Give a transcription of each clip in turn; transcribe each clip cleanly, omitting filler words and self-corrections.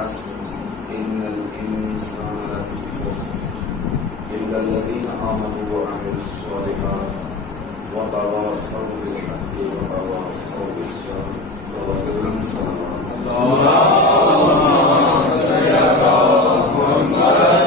والعصر إن الإنسان لفي خسر إلا الذين آمنوا وعملوا الصالحات وتواصوا بالحق وتواصوا بالصبر وغفر لنا الصلوات. اللهم صل على محمد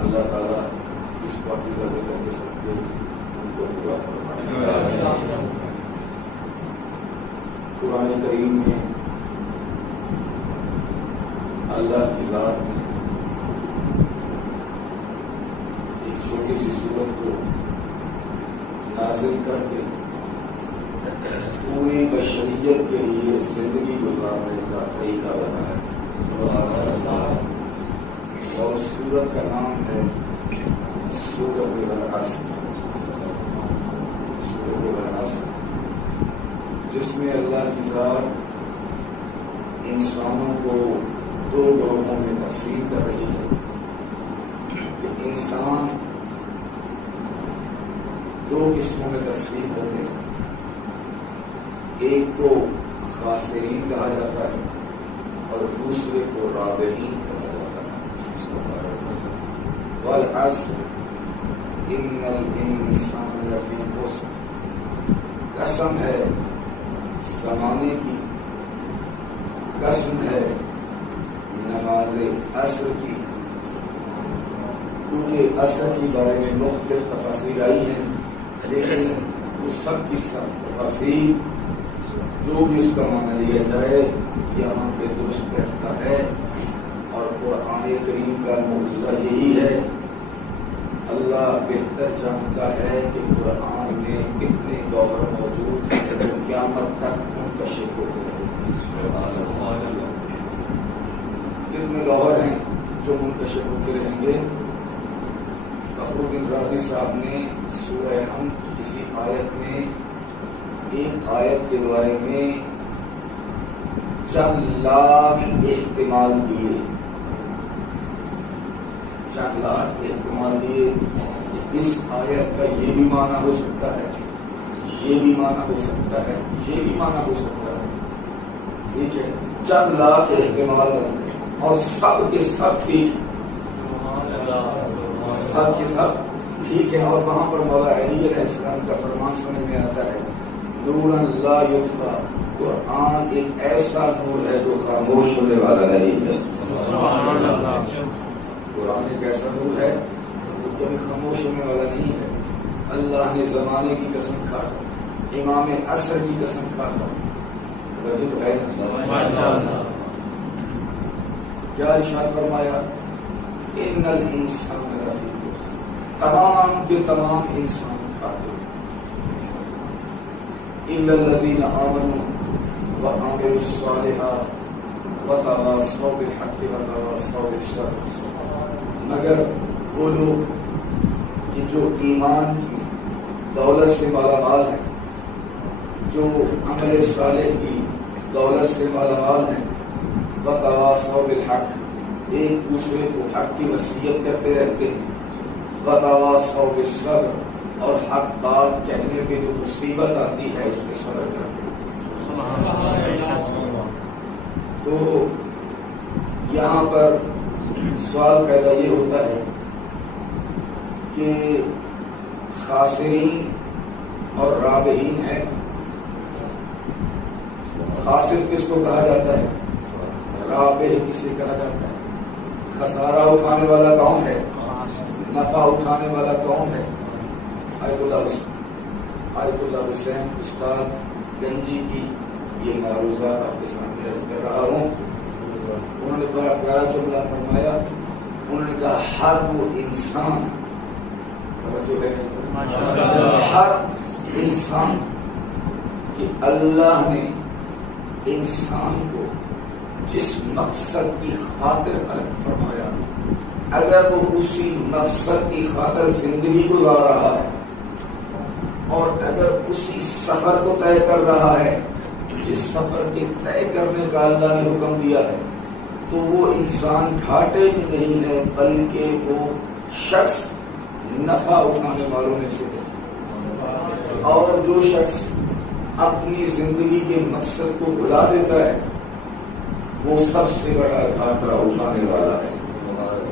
اللہ تعالیٰ اس پاکیزہ ذکر کے صدقے ان کو پورا فرمائے. قرآن کریم میں اللہ کی ذات نے ایک چھوٹی سی صورت کو نازل کر کے پوری بشریت کے لیے زندگی گزارنے کا طریقہ بتایا. اور سورت کا نام ہے سورت والعصر. سورت والعصر جس میں اللہ کی ذات انسانوں کو دو گروہوں میں تقسیم کر رہی ہے کہ انسان دو قسموں میں تقسیم ہوتے ہیں. ایک کو خاسرین کہا جاتا ہے اور دوسرے کو رابحین کہا جاتا ہے. والعصر ان الانسان لفی خسر. قسم ہے زمانے کی، قسم ہے نماز عصر کی، کیونکہ عصر کے بارے میں مختلف تفاسیر آئی ہیں، لیکن وہ سب کی سب تفاسیر جو بھی اس کا معنی لیا جائے یہاں پہ درست بیٹھتا ہے. اور قرآن کریم کا معجزہ یہی ہے، اللہ بہتر جانتا ہے کہ قرآن میں کتنے گوہر موجود ہیں جو قیامت تک منکشف ہوتے رہیں. کتنے گوہر ہیں جو منکشف ہوتے رہیں گے. فخر الدین رازی صاحب نے سورہ حمد کی کسی آیت میں ایک آیت کے بارے میں چند لاکھ احتمال دیے. چند لاکھ احتمال دیے کہ اس آیت کا یہ بھی معنی ہو سکتا ہے، یہ بھی معنی ہو سکتا ہے، یہ بھی معنی ہو سکتا ہے. ٹھیک ہے، چند لاکھ احتمال بنتے اور سب کے سب ٹھیک ہے، سب کے سب ٹھیک ہے. اور وہاں پر مولا علی علیہ السلام کا فرمان سمجھ میں آتا ہے، نور لا یطفیٰ. قرآن ایک ایسا نور ہے جو خاموش ہونے والا نہیں ہے. قرآن ایک ایسا نور ہے جو کبھی خاموش ہونے والا نہیں ہے. اللہ نے زمانے کی قسم کھا کر، امام عصر کی قسم کھا کر، وجہ تو ہے کیا ارشاد فرمایا، ان الانسان لفی خسر. تمام کے تمام انسان کھاتے الا الذین آمنوا وعملوا الصالحات وتواصوا بالحق وتواصوا بالصبر. مگر وہ لوگ کہ جو ایمان کی دولت سے مالا مال ہیں، جو عمل صالح کی دولت سے مالا مال ہیں، وتواصوا بالحق، ایک دوسرے کو حق کی وصیت کرتے رہتے ہیں، وتواصوا بالصبر، اور حق بات کہنے پہ جو مصیبت آتی ہے اس پہ صبر کرتے ہیں. تو یہاں پر سوال پیدا یہ ہوتا ہے کہ خاسرین اور رابحین ہیں. خاسر کس کو کہا جاتا ہے؟ رابح کسے کہا جاتا ہے؟ خسارہ اٹھانے والا کون ہے؟ نفع اٹھانے والا کون ہے؟ آیت اللہ حسین استاد گنجی کی یہ معروضہ آپ کے سامنے عرض کر رہا ہوں. انہوں نے بڑا پیارا جملہ فرمایا. انہوں نے کہا ہر وہ انسان، توجہ ہے ہر انسان کہ اللہ نے انسان کو جس مقصد کی خاطر خلق فرمایا، اگر وہ اسی مقصد کی خاطر زندگی گزار رہا ہے اور اگر اسی سفر کو طے کر رہا ہے جس سفر کے طے کرنے کا اللہ نے حکم دیا ہے، تو وہ انسان گھاٹے میں نہیں ہے بلکہ وہ شخص نفع اٹھانے والوں میں سے ہے. اور جو شخص اپنی زندگی کے مقصد کو بھلا دیتا ہے وہ سب سے بڑا گھاٹا اٹھانے والا ہے.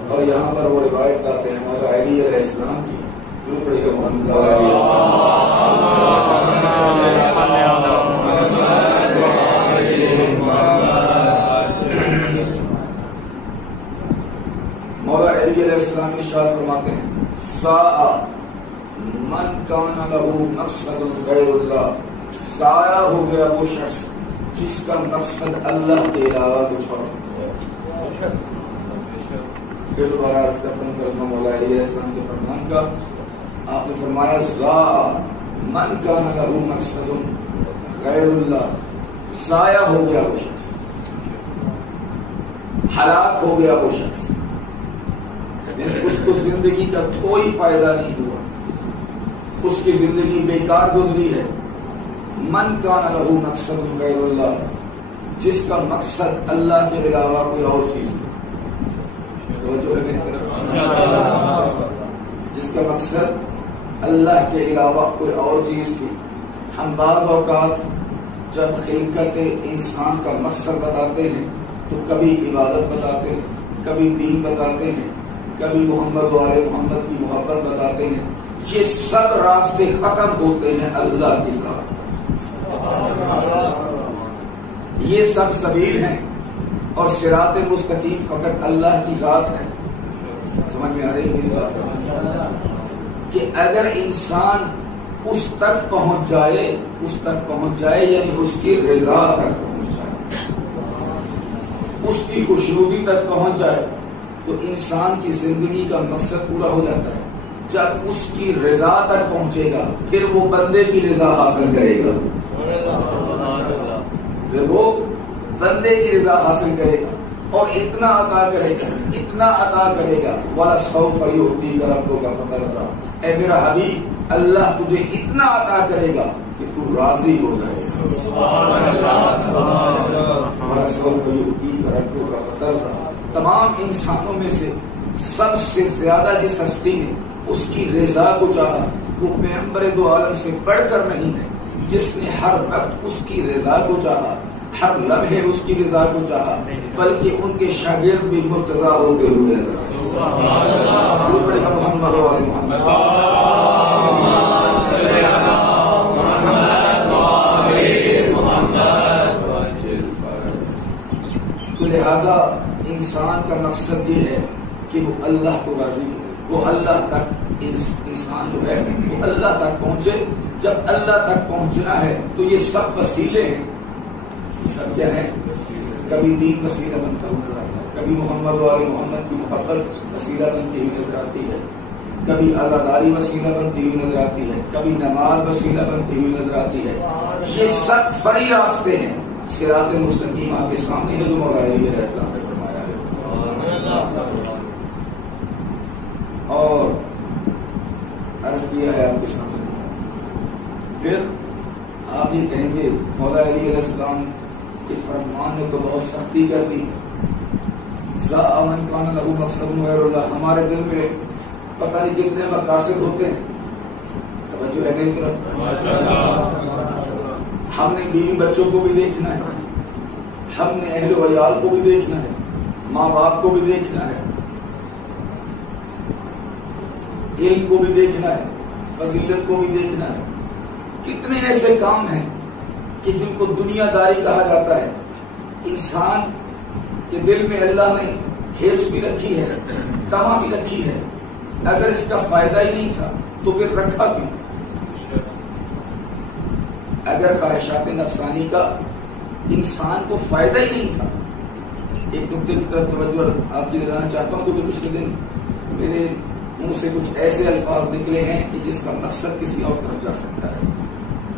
اور یہاں پر وہ روایت لاتے ہیں مولا علی علیہ السلام کی، جو پڑھی ہے محمد مولا علی علیہ السلام ارشاد فرماتے ہیں ساء من کان لہ مقصد غیر اللہ، ضائع ہو گیا وہ شخص جس کا مقصد اللہ کے علاوہ کچھ اور. پھر دوبارہ عرض کرتا ہوں ترجمہ مولا علی علیہ السلام کے فرمان کا. آپ نے فرمایا ضاع من کان لہ مقصد غیر اللہ، ضائع ہو گیا وہ شخص، ہلاک ہو گیا وہ شخص، اس کو زندگی کا کوئی فائدہ نہیں ہوا، اس کی زندگی بیکار گزری ہے. من کان لہ مقصد غیر اللہ، جس کا مقصد اللہ کے علاوہ کوئی اور چیز تھی. توجہ ہے میری طرف؟ جس کا مقصد اللہ کے علاوہ کوئی اور چیز تھی. ہم بعض اوقات جب خلقت انسان کا مقصد بتاتے ہیں تو کبھی عبادت بتاتے ہیں، کبھی دین بتاتے ہیں، کبھی محمد والے محمد کی محبت بتاتے ہیں. یہ سب راستے ختم ہوتے ہیں اللہ کی ذات. یہ سب سبیل ہیں اور صراط مستقیم فقط اللہ کی ذات ہے. سمجھ میں آ رہی ہے میری بات؟ کہ اگر انسان اس تک پہنچ جائے یعنی اس کی رضا تک پہنچ جائے، اس کی خوشنودی تک پہنچ جائے، تو انسان کی زندگی کا مقصد پورا ہو جاتا ہے. جب اس کی رضا تک پہنچے گا پھر وہ بندے کی رضا حاصل کرے گا، پھر وہ بندے کی رضا حاصل کرے گا اور اتنا عطا کرے گا وَلَسَوْفَ يُعْطِيكَ رَبُّكَ فَتَرْضَىٰ. اے میرا حبیب، اللہ تجھے اتنا عطا کرے گا کہ تو راضی ہو جائے. وَلَسَوْفَ يُعْطِيكَ رَبُّكَ فَتَرْضَىٰ. تمام انسانوں میں سے سب سے زیادہ جس ہستی نے اس کی رضا کو چاہا وہ پیغمبر دو عالم سے بڑھ کر نہیں ہے، جس نے ہر وقت اس کی رضا کو چاہا، ہر لمحے اس کی رضا کو چاہا، بلکہ ان کے شاگرد بھی مرتضی ہوتے ہوئے محمد تو لہذا انسان کا مقصد یہ ہے کہ وہ اللہ کو راضی کرے، وہ اللہ تک انسان جو ہے وہ اللہ تک پہنچے. جب اللہ تک پہنچنا ہے تو یہ سب وسیلے ہیں. سب کیا ہے؟ کبھی دین وسیلہ بنتا ہوا نظر آتا ہے، کبھی محمد والے محمد کی محبت وسیلہ بنتی ہوئی نظر آتی ہے، کبھی عزاداری وسیلہ بنتی ہوئی نظر آتی ہے، کبھی نماز وسیلہ بنتی ہوئی نظر آتی ہے. یہ سب فری راستے ہیں. صراط مستقیم آپ کے سامنے ہے جو مولا علی علیہ السلام نے فرمایا ہے. اور عرض کیا ہے آپ کے سامنے. پھر آپ یہ کہیں گے مولا علی علیہ السلام کے فرمان نے تو بہت سختی کر دی. ذا من کان لہ مقصد غیر اللہ. ہمارے دل میں پتہ نہیں کتنے مقاصد ہوتے ہیں. توجہ ہے میری طرف؟ ہم نے بیوی بچوں کو بھی دیکھنا ہے، ہم نے اہل و عیال کو بھی دیکھنا ہے، ماں باپ کو بھی دیکھنا ہے، علم کو بھی دیکھنا ہے، فضیلت کو بھی دیکھنا ہے. کتنے ایسے کام ہیں کہ جن کو دنیا داری کہا جاتا ہے. انسان کہ دل میں اللہ نے حرص بھی رکھی ہے، تما بھی رکھی ہے، اگر اس کا فائدہ ہی نہیں تھا تو پھر رکھا کیوں؟ اگر خواہشات نفسانی کا انسان کو فائدہ ہی نہیں تھا. ایک نقطے کی طرف توجہ آپ کی دلانا چاہتا ہوں، کیونکہ پچھلے دن میرے منہ سے کچھ ایسے الفاظ نکلے ہیں کہ جس کا مقصد کسی اور طرف جا سکتا ہے،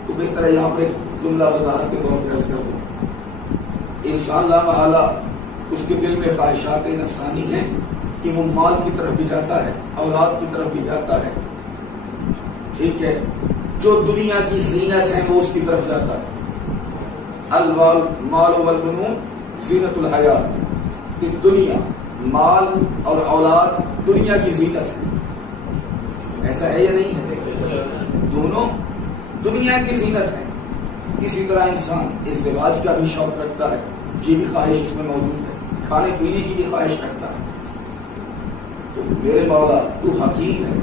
تو بہتر ہے یہاں پر ایک جملہ وضاحت کے طور پر عرض کر دوں. انسان لا محالہ اس کے دل میں خواہشات نفسانی ہیں کہ وہ مال کی طرف بھی جاتا ہے، اولاد کی طرف بھی جاتا ہے، ٹھیک ہے، جو دنیا کی زینت ہے وہ اس کی طرف جاتا ہے. المال والبنون زینت الحیات، کہ دنیا، مال اور اولاد دنیا کی زینت ہے. ایسا ہے یا نہیں ہے؟ دونوں دنیا کی زینت ہے. اسی طرح انسان ازدواج کا بھی شوق رکھتا ہے، یہ بھی خواہش اس میں موجود ہے، کھانے پینے کی بھی خواہش رکھتا ہے. تو میرے مولا تو حکیم ہے،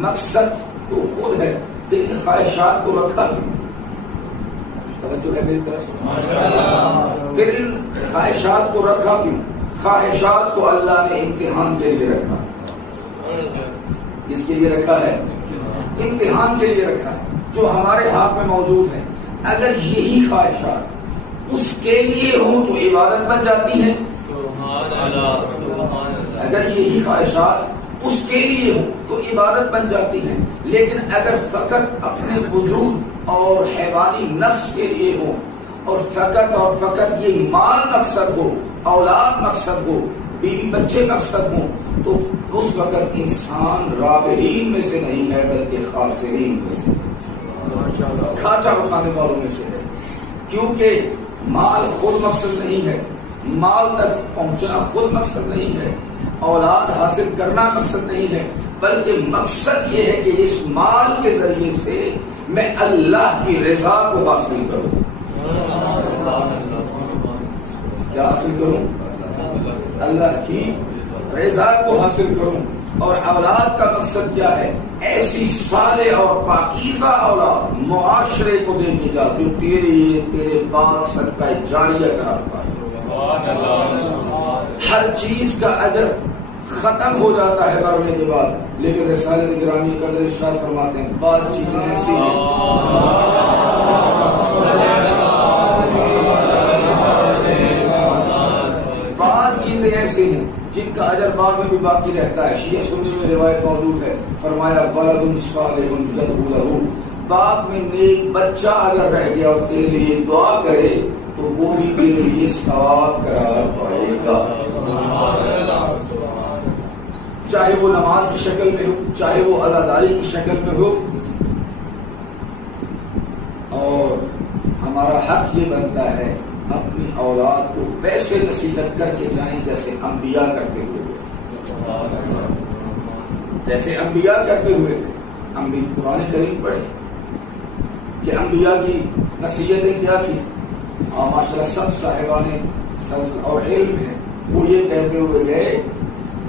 مقصد تو خود ہے کہ ان خواہشات کو رکھا کیوں؟ توجہ ہے میری طرف؟ پھر ان خواہشات کو رکھا کیوں؟ خواہشات کو اللہ نے امتحان کے لیے رکھا. اس کے لیے رکھا ہے، امتحان کے لیے رکھا ہے. جو ہمارے ہاتھ میں موجود ہے، اگر یہی خواہشات اس کے لیے ہوں تو عبادت بن جاتی ہیں. اگر یہی خواہشات اس کے لیے ہوں تو عبادت بن جاتی ہیں. لیکن اگر فقط اپنے وجود اور حیوانی نفس کے لیے ہو اور فقط یہ مال مقصد ہو، اولاد مقصد ہو، بیوی بچے مقصد ہوں، تو اس وقت انسان رابحین میں سے نہیں ہے بلکہ خاسرین میں سے، گھاٹا اٹھانے والوں میں سے ہے. کیونکہ مال خود مقصد نہیں ہے، مال تک پہنچنا خود مقصد نہیں ہے، اولاد حاصل کرنا مقصد نہیں ہے، بلکہ مقصد یہ ہے کہ اس مال کے ذریعے سے میں اللہ کی رضا کو حاصل کروں. کیا حاصل کروں؟ اللہ کی رضا کو حاصل کروں. اور اولاد کا مقصد کیا ہے؟ ایسی صالح اور پاکیزہ اولاد معاشرے کو دے کے جا جو تیرے بعد صدقہ جاریہ قرار پائے. ہر چیز کا اجر ختم ہو جاتا ہے مرنے کے بعد، لیکن رسالت گرامی قدر ارشاد فرماتے ہیں بعض چیزیں ایسی ہیں ایسے ہیں جن کا اجر بعد میں بھی باقی رہتا ہے. شیعہ سنی میں روایت موجود ہے، فرمایا ولد صالح یدعو لہ، باپ میں نیک بچہ اگر رہ گیا اور تیرے لیے دعا کرے تو وہ بھی تیرے لیے ثواب قرار پائے گا. چاہے وہ نماز کی شکل میں ہو، چاہے وہ اداداری کی شکل میں ہو. اور ہمارا حق یہ بنتا ہے اپنی اولاد کو ویسے نصیحت کر کے جائیں جیسے انبیاء کرتے ہوئے، جیسے انبیاء کرتے ہوئے. قرآن کریم پڑھے کہ انبیاء کی نصیحتیں کیا تھی. ماشاءاللہ سب صاحبان فضل اور علم ہیں، وہ یہ کہتے ہوئے گئے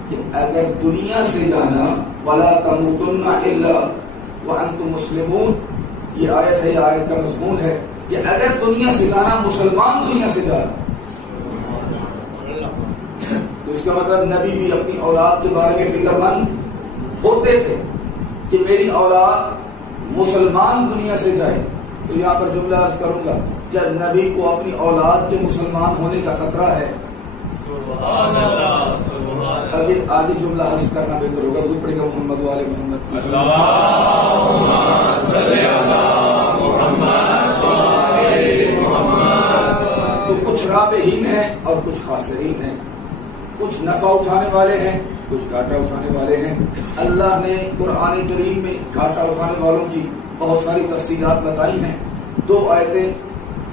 کہ اگر دنیا سے جانا وَلَا تَمُوتُنَّ إِلَّا وَأَنْتُمْ مُسْلِمُونَ، یہ آیت ہے، یہ آیت کا مضمون ہے کہ اگر دنیا سے جانا، مسلمان دنیا سے جانا، تو اس کا مطلب نبی بھی اپنی اولاد کے بارے میں فکر مند ہوتے تھے کہ میری اولاد مسلمان دنیا سے جائے. تو یہاں پر جملہ عرض کروں گا، جب نبی کو اپنی اولاد کے مسلمان ہونے کا خطرہ ہے، آگے جملہ حذف کرنا بہتر ہوگا. خود پڑے گا محمد والے محمد کی. تو کچھ رابحین ہیں اور کچھ خاسرین ہیں، کچھ نفع اٹھانے والے ہیں، کچھ گھاٹا اٹھانے والے ہیں. اللہ نے قرآن کریم میں گھاٹا اٹھانے والوں کی بہت ساری تفصیلات بتائی ہیں. 2 آیتیں،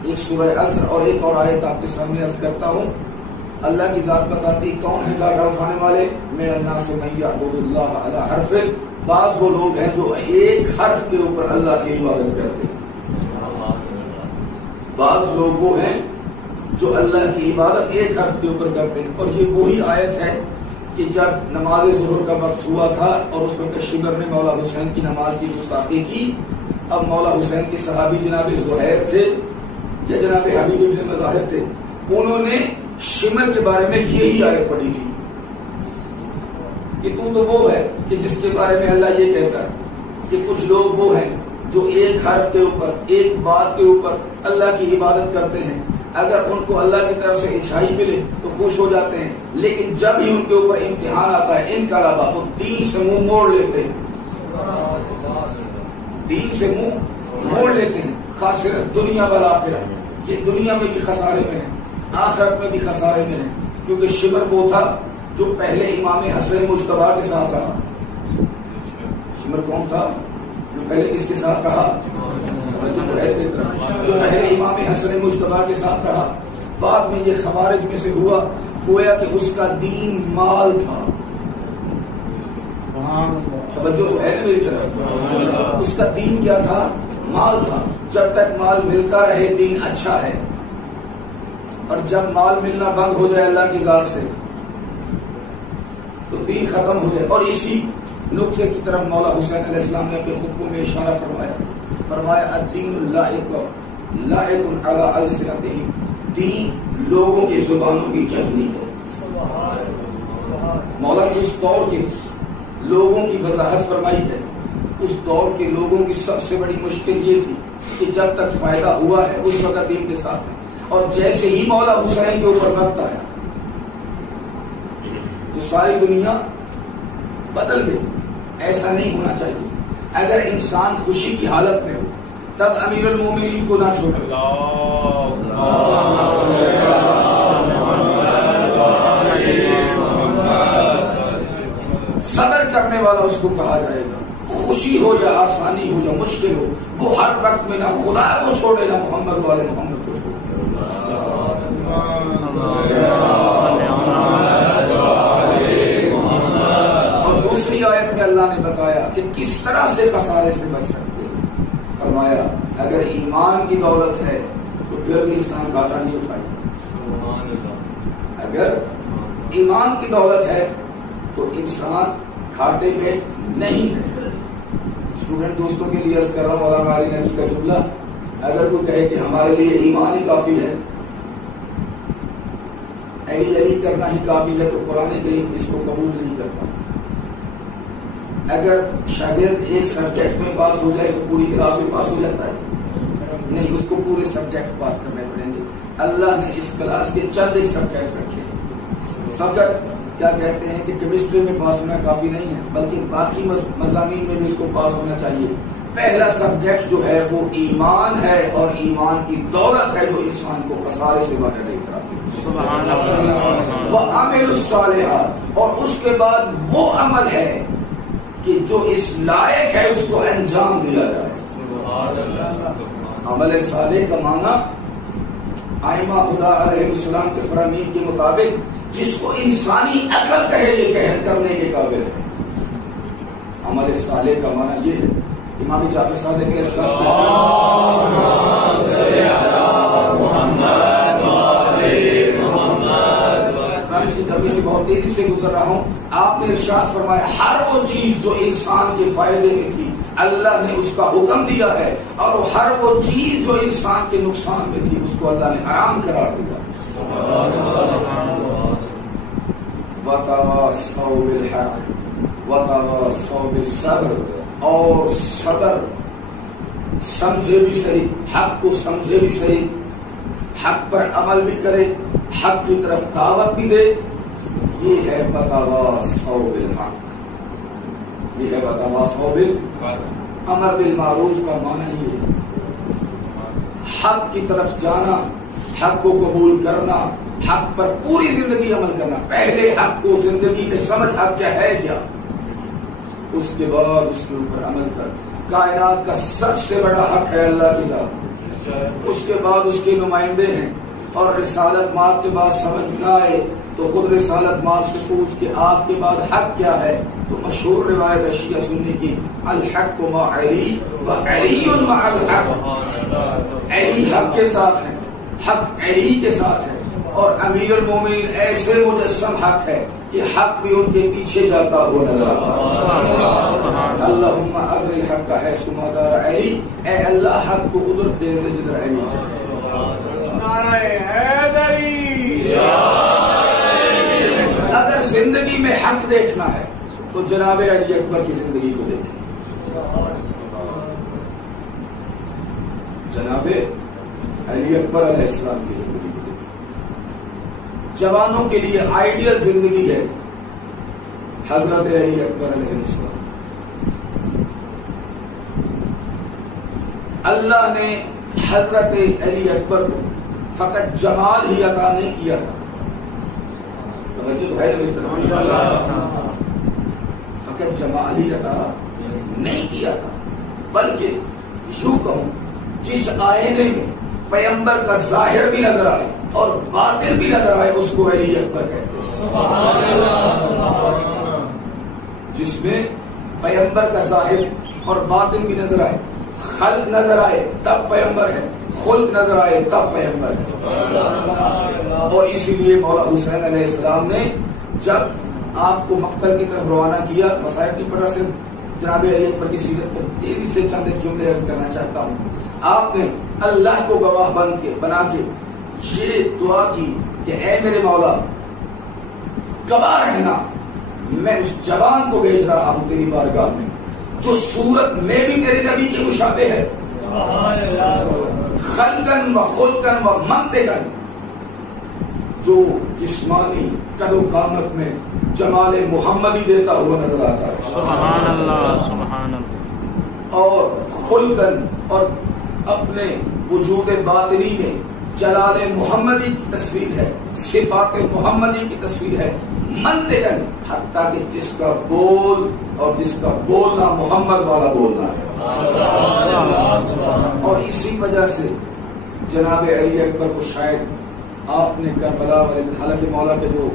ایک سورہ عصر اور ایک اور آیت آپ کے سامنے عرض کرتا ہوں. اللہ کی ذات بتاتی کون ہے گھاٹا اٹھانے والے. من الناس من یعبد اللہ علی حرف، بعض وہ لوگ ہیں جو ایک حرف کے اوپر اللہ کی عبادت کرتے ہیں. بعض لوگ وہ ہیں جو اللہ کی عبادت ایک حرف کے اوپر کرتے ہیں. اور یہ وہی آیت ہے کہ جب نماز ظہر کا وقت ہوا تھا اور اس وقت شمر نے مولا حسین کی نماز کی گستاخی کی. اب مولا حسین کے صحابی جناب زہیر تھے یا جناب حبیب بن مظاہر تھے، انہوں نے شمر کے بارے میں یہی آیت پڑھی تھی کہ تو وہ ہے کہ جس کے بارے میں اللہ یہ کہتا ہے کہ کچھ لوگ وہ ہیں جو ایک حرف کے اوپر ایک بات کے اوپر اللہ کی عبادت کرتے ہیں، اگر ان کو اللہ کی طرف سے اچھائی ملے تو خوش ہو جاتے ہیں، لیکن جب ہی ان کے اوپر امتحان آتا ہے انقلابہ تو دین سے منہ موڑ لیتے ہیں، دین سے منہ موڑ لیتے ہیں۔ خاسرت دنیا والآخرہ، یہ دنیا میں بھی خسارے میں ہے، آخرت میں بھی خسارے میں ہے، کیونکہ شمر وہ تھا جو پہلے امام حسن مجتبی کے ساتھ رہا۔ شمر کون تھا جو پہلے کس کے ساتھ رہا؟ جو پہلے امام حسن مجتبی کے ساتھ رہا، بعد میں یہ خوارج میں سے ہوا، گویا کہ اس کا دین مال تھا۔ توجہ تو ہے نا میری طرف؟ اس کا دین کیا تھا؟ مال تھا۔ جب تک مال ملتا رہے دین اچھا ہے، اور جب مال ملنا بند ہو جائے اللہ کی ذات سے تو دین ختم ہو جائے۔ اور اسی نقطے کی طرف مولا حسین علیہ السلام نے اپنے خطبوں میں اشارہ فرمایا الدین لائق علی السنتہم، دین لوگوں کی زبانوں کی چہنی ہے۔ مولا نے اس دور کے لوگوں کی وضاحت فرمائی ہے۔ اس دور کے لوگوں کی سب سے بڑی مشکل یہ تھی کہ جب تک فائدہ ہوا ہے اس وقت دین کے ساتھ ہے، اور جیسے ہی مولا حسین کے اوپر وقت آیا تو ساری دنیا بدل گئی۔ ایسا نہیں ہونا چاہیے۔ اگر انسان خوشی کی حالت میں ہو تب امیر المومنین کو نہ چھوڑے، صبر کرنے والا اس کو کہا جائے گا۔ خوشی ہو یا آسانی ہو یا مشکل ہو، وہ ہر وقت میں نہ خدا کو چھوڑے نہ محمد والے محمد کو چھوڑے۔ اور دوسری آیت میں اللہ نے بتایا کہ کس طرح سے خسارے سے بچ سکتے ہیں۔ فرمایا اگر ایمان کی دولت ہے تو پھر بھی انسان گھاٹا نہیں اٹھائے۔ اگر ایمان کی دولت ہے تو انسان گھاٹے میں نہیں ہے۔ اسٹوڈنٹ دوستوں کے لیے عرض کر رہا ہوں، مولانا علی نقی کا جملہ، اگر کوئی کہے کہ ہمارے لیے ایمان ہی کافی ہے، علی کرنا ہی کافی ہے، تو قرآن کریم اس کو قبول نہیں کرتا۔ اگر شاگرد ایک سبجیکٹ میں پاس ہو جائے تو پوری کلاس میں پاس ہو جاتا ہے؟ نہیں، اس کو پورے سبجیکٹ پاس کرنے پڑیں گے۔ اللہ نے اس کلاس کے چند ایک سبجیکٹ رکھے ہیں، فقط کیا کہتے ہیں کہ کیمسٹری میں پاس ہونا کافی نہیں ہے، بلکہ باقی مضامین میں بھی اس کو پاس ہونا چاہیے۔ پہلا سبجیکٹ جو ہے وہ ایمان ہے، اور ایمان کی دولت ہے جو انسان کو خسارے سے باہر لے کر آتی ہے۔ سبحان اللہ۔ وَعَمِلُوا الصَّالِحَاتِ، اور اس کے بعد وہ عمل ہے کہ جو اس لائق ہے اس کو انجام دیا جائے۔ عمل صالح کا معنی ائمہ خدا علیہ السلام کے فرامین کے مطابق جس کو انسانی عقل کہے یہ کہہ کرنے کے قابل ہے۔ عمل صالح کا معنی یہ ہے، امام جعفر صادق علیہ السلام کبھی سے بہت تیزی سے گزر رہا ہوں، آپ نے ارشاد فرمایا ہر وہ چیز جو انسان کے فائدے میں تھی اللہ نے اس کا حکم دیا ہے، اور ہر وہ چیز جو انسان کے نقصان میں تھی اس کو اللہ نے حرام قرار دیا۔ وَتَوَاصَوْا بِالْحَقِّ وَتَوَاصَوْا بِالصَّبْرِ، اور صبر، سمجھے بھی صحیح، حق کو سمجھے بھی صحیح، حق پر عمل بھی کرے، حق کی طرف دعوت بھی دے۔ یہ ہے وَتَوَاصَوْا بِالْحَقِّ، یہ ہے وَتَوَاصَوْا بِالْحَقِّ۔ امر بالمعروف کا معنی یہ ہے حق کی طرف جانا، حق کو قبول کرنا، حق پر پوری زندگی عمل کرنا۔ پہلے حق کو زندگی میں سمجھ حق کیا ہے کیا، اس کے بعد اس کے اوپر عمل کر۔ کائنات کا سب سے بڑا حق ہے اللہ کی ذات، اس کے بعد اس کے نمائندے ہیں، اور رسالت مات کے بعد سمجھ نہ آئے تو خود رسالت مات سے پوچھ کہ آپ کے بعد حق کیا ہے، تو مشہور روایت ہے شیعہ سنی کی، الحق مع علی وعلی مع الحق، علی حق کے ساتھ ہے، حق علی کے ساتھ ہے، اور امیر المومنین ایسے مجسم حق ہے کہ حق بھی ان کے پیچھے جاتا ہوا نظر آتا ہے۔ اللہم اگر حق کا ہے سمادار علی، اے اللہ حق کو ادھر پھیر دے جدھر علی جائے۔ نعرہ حیدری اگر زندگی میں حق دیکھنا ہے تو جناب علی اکبر کی زندگی کو دیکھیں. جناب علی اکبر علیہ السلام کی زندگی کو دیکھیں. جوانوں کے لیے آئیڈیل زندگی ہے حضرت علی اکبر علیہ السلام. اللہ نے حضرت علی اکبر کو فقط جمال ہی عطا نہیں کیا تھا. توجہ تو ہے نا میری طرف؟ فقط جمال ہی عطا نہیں کیا تھا، بلکہ یوں کہوں جس آئینے میں پیغمبر کا ظاہر بھی نظر آئے اور باطن بھی نظر آئے اس کو علی اکبر کہتے ہیں. جس میں پیغمبر کا ظاہر اور باطن بھی نظر آئے، خلق نظر آئے تب پیغمبر ہے، خلق نظر آئے تب پیغمبر ہے. اور اسی لیے مولا حسین علیہ السلام نے جب آپ کو مقتل کی طرف روانہ کیا، مسائل کی پڑھا، صرف جناب علی اکبر کی سیرت پر تیزی سے چند ایک جملے عرض کرنا چاہتا ہوں. آپ نے اللہ کو گواہ بنا کے یہ دعا کی کہ اے میرے مولا گواہ رہنا، میں اس جوان کو بھیج رہا ہوں تیری بارگاہ میں جو صورت میں بھی تیرے نبی کے مشابہ ہے، خلقن و خلقن و منطقن، جو جسمانی قد و قامت میں جمال محمدی دیتا ہوا نظر آتا ہے. سبحان اللہ سبحان اللہ. اور خلقن اور اپنے وجود باطنی میں جلال محمدی کی تصویر ہے، صفات محمدی کی تصویر ہے. منطقاً حتیٰ کہ جس کا بول اور جس کا بولنا محمد والا بولنا ہے. اور اسی وجہ سے جناب علی اکبر کو شاید آپ نے کربلا والے دن، حالانکہ مولا کے جو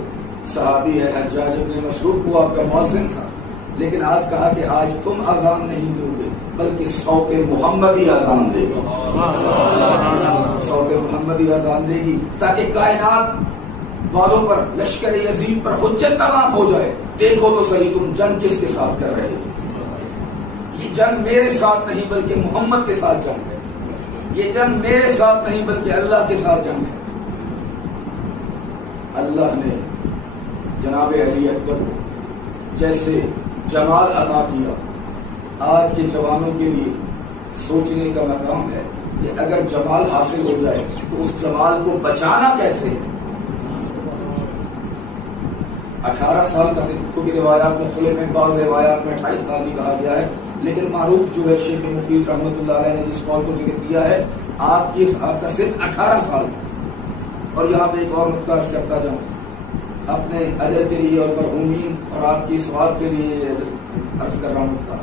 صحابی ہے حجاج ابن مسعود کو آپ کا مؤذن تھا، لیکن آج کہا کہ آج تم اذان نہیں دو گے بلکہ صوت محمدی اذان دے گی. صوت محمدی اذان دے گی تاکہ کائنات والوں پر، لشکر یزید پر حجت تمام ہو جائے. دیکھو تو صحیح تم جنگ کس کے ساتھ کر رہے ہو. یہ جنگ میرے ساتھ نہیں بلکہ محمد کے ساتھ جنگ ہے. یہ جنگ میرے ساتھ نہیں بلکہ اللہ کے ساتھ جنگ ہے. اللہ نے جناب علی اکبر کو جیسے جمال عطا کیا، آج کے جوانوں کے لیے سوچنے کا مقام ہے کہ اگر جمال حاصل ہو جائے تو اس جمال کو بچانا کیسے ہے. 18 سال کا کیونکہ روایات مختلف ہیں، بعض روایات میں 28 سال بھی کہا گیا ہے، لیکن معروف جو ہے شیخ مفید رحمۃ اللہ علیہ نے جس قول کو ذکر کیا ہے آپ کا صرف 18 سال. اور یہاں پہ ایک اور نقطہ عرض کرتا جاؤں اپنے اجر کے لیے اور مرحومین اور آپ کی ثواب کے لیے عرض کر رہا ہوں نقطہ.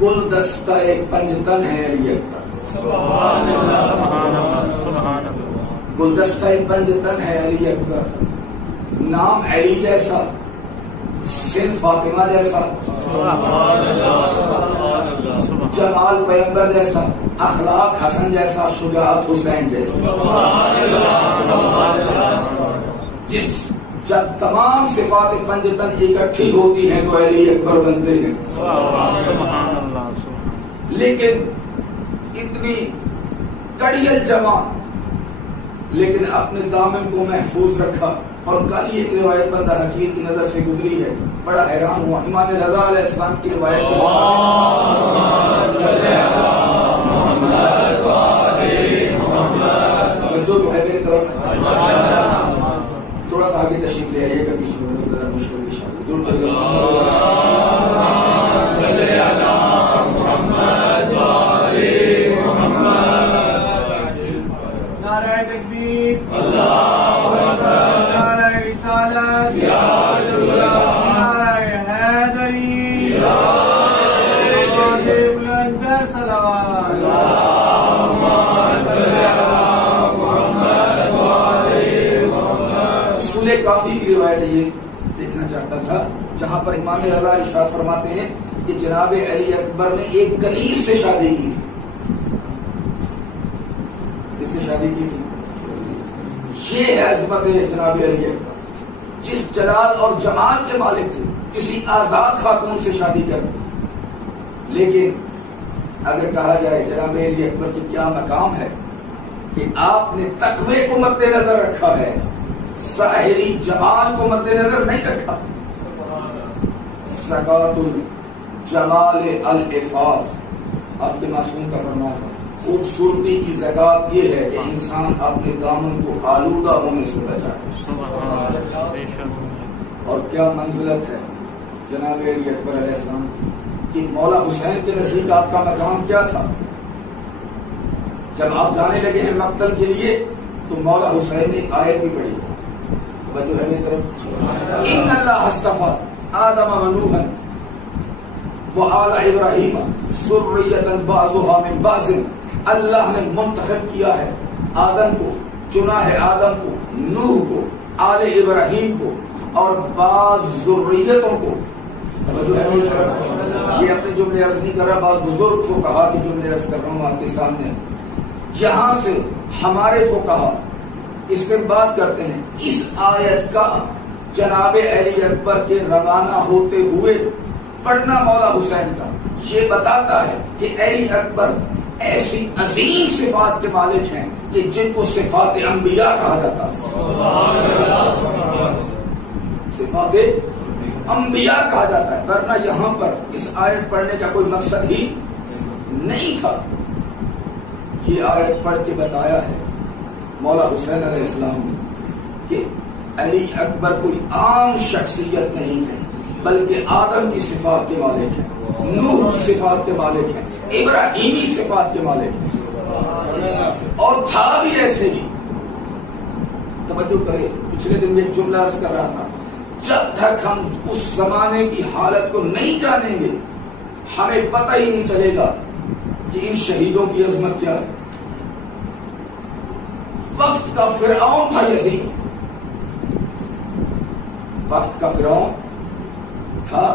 گلدستہ پنجتن ہے علی اکبر. گلدستہ پنجتن ہے علی اکبر. نام علی جیسا، سن فاطمہ جیسا، جمال پیغمبر جیسا، اخلاق حسن جیسا، شجاعت حسین جیسا. جب تمام صفات پنجتن اکٹھی ہوتی ہیں تو علی اکبر بنتے ہیں. لیکن اتنی کڑیل جمع لیکن اپنے دامن کو محفوظ رکھا. اور کل ہی ایک روایت بندہ حقیر کی نظر سے گزری ہے، بڑا حیران ہوا. امام رضا علیہ السلام کی روایت جو تو ہے میری طرف تھوڑا سا آگے تشریف لے آئیے گا، کسی مشکل کی شادی نعرہ تکبیر، اللہ اکبر، نعرہ رسالت، یا رسول اللہ، نعرہ حیدری، یا بلند صلوات، اللہم صلی علی محمد وآلہ محمد. اصول کافی کی روایت یہ دیکھنا چاہتا تھا جہاں پر امام رضا ارشاد فرماتے ہیں کہ جناب علی اکبر نے ایک کنیز سے شادی کی تھی. کس سے شادی کی تھی؟ یہ ہے عظمت جناب علی اکبر، جس جلال اور جمال کے مالک تھے، کسی آزاد خاتون سے شادی کر. لیکن اگر کہا جائے جناب علی اکبر کی کیا مقام ہے کہ آپ نے تقوی کو مد نظر رکھا ہے، ظاہری جمال کو مد نظر نہیں رکھا. زکات الجمال العفاف، آپ کے معصوم کا فرمان ہے، خوبصورتی کی زکات یہ ہے کہ انسان اپنے دامن کو آلودہ ہونے سے بچائے. اور کیا منزلت ہے جناب علی اکبر علیہ السلام کی کہ مولا حسین کے نزدیک آپ کا مقام کیا تھا؟ جب آپ جانے لگے ہیں مقتل کے لیے تو مولا حسین نے آیت بھی پڑھی، توجہ ہے میری طرف، ان اللہ اصطفیٰ آدم و نوحا وآل ابراہیم ذریۃ بعضھا من بعض، اللہ نے منتخب کیا ہے آدم کو، چنا ہے آدم کو، نوح کو، آل ابراہیم کو اور بعض ذریتوں کو. توجہ ہے میری طرف، یہ اپنے جملے عرض نہیں کر رہا، بعض بزرگ فقہا کے جملے عرض کر رہا ہوں آپ کے سامنے. یہاں سے ہمارے فقہا استنباط کرتے ہیں اس آیت کا جناب علی اکبر کے روانہ ہوتے ہوئے پڑھنا مولا حسین کا یہ بتاتا ہے کہ علی اکبر ایسی عظیم صفات کے مالک ہیں کہ جن کو صفات انبیاء کہا جاتا ہے، صفات انبیاء کہا جاتا ہے. ورنہ یہاں پر اس آیت پڑھنے کا کوئی مقصد ہی نہیں تھا. یہ آیت پڑھ کے بتایا ہے مولا حسین علیہ السلام نے کہ علی اکبر کوئی عام شخصیت نہیں ہے بلکہ آدم کی صفات کے مالک ہیں، نوح کی صفات کے مالک ہیں، ابراہیمی صفات کے مالک ہیں، اور تھا بھی ایسے ہی. توجہ کرے، پچھلے دن میں ایک جملہ عرض کر رہا تھا، جب تک ہم اس زمانے کی حالت کو نہیں جانیں گے ہمیں پتہ ہی نہیں چلے گا کہ ان شہیدوں کی عظمت کیا ہے. وقت کا فرعون تھا یزید، وقت کا فرعون تھا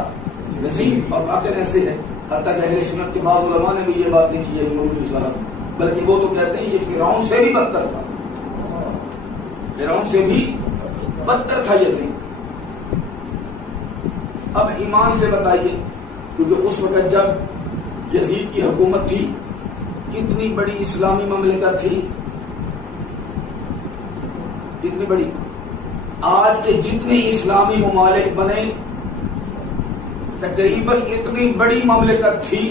یزید، اور واقعہ ایسے ہے، حتیٰ کہ اہل سنت کے بعض علماء نے بھی یہ بات لکھی ہے موجود صاحب، بلکہ وہ تو کہتے ہیں یہ فرعون سے بھی بدتر تھا، فرعون سے بھی بدتر تھا یزید. اب ایمان سے بتائیے، کیونکہ اس وقت جب یزید کی حکومت تھی کتنی بڑی اسلامی مملکت تھی، کتنی بڑی. آج کے جتنے اسلامی ممالک بنے تقریباً اتنی بڑی مملکت تھی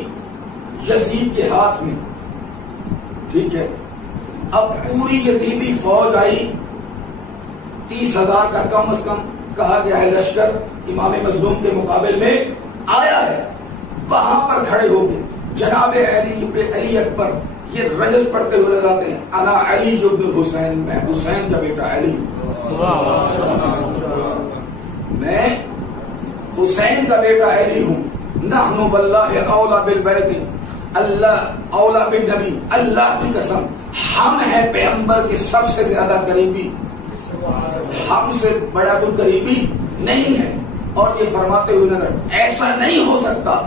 یزید کے ہاتھ میں. ٹھیک ہے، اب پوری یزیدی فوج آئی، 30,000 کا کم از کم کہا گیا ہے لشکر امام مظلوم کے مقابل میں آیا ہے. وہاں پر کھڑے ہو کے جناب علی اکبر یہ رجز پڑھتے ہوئے نظر آتے ہیں، انا علی ابن الحسین، میں حسین کا بیٹا علی، میں حسین کا بیٹا علی ہوں. نحن باللہ اولا بالبیت، اللہ اولا بالنبی، اللہ کی قسم ہم ہیں پیغمبر کے سب سے زیادہ قریبی، ہم سے بڑا کوئی قریبی نہیں ہے. اور یہ فرماتے ہوئے نظر، ایسا نہیں ہو سکتا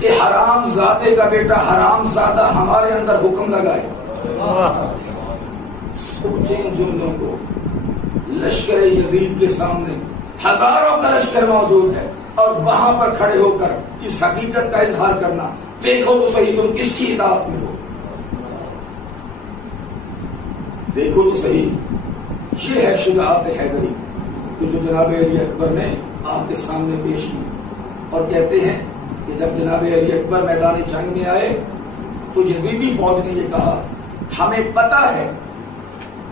کہ حرام زادے کا بیٹا حرام زادہ ہمارے اندر حکم لگائے. سوچیں ان جملوں کو. لشکر یزید کے سامنے ہزاروں کا لشکر موجود ہے اور وہاں پر کھڑے ہو کر اس حقیقت کا اظہار کرنا، دیکھو تو صحیح تم کس کی اطاعت میں ہو، دیکھو تو صحیح. یہ ہے شجاعت حیدری جو جناب علی اکبر نے آپ کے سامنے پیش کی. اور کہتے ہیں کہ جب جناب علی اکبر میدان جنگ میں آئے تو یزیدی فوج نے یہ کہا، ہمیں پتہ ہے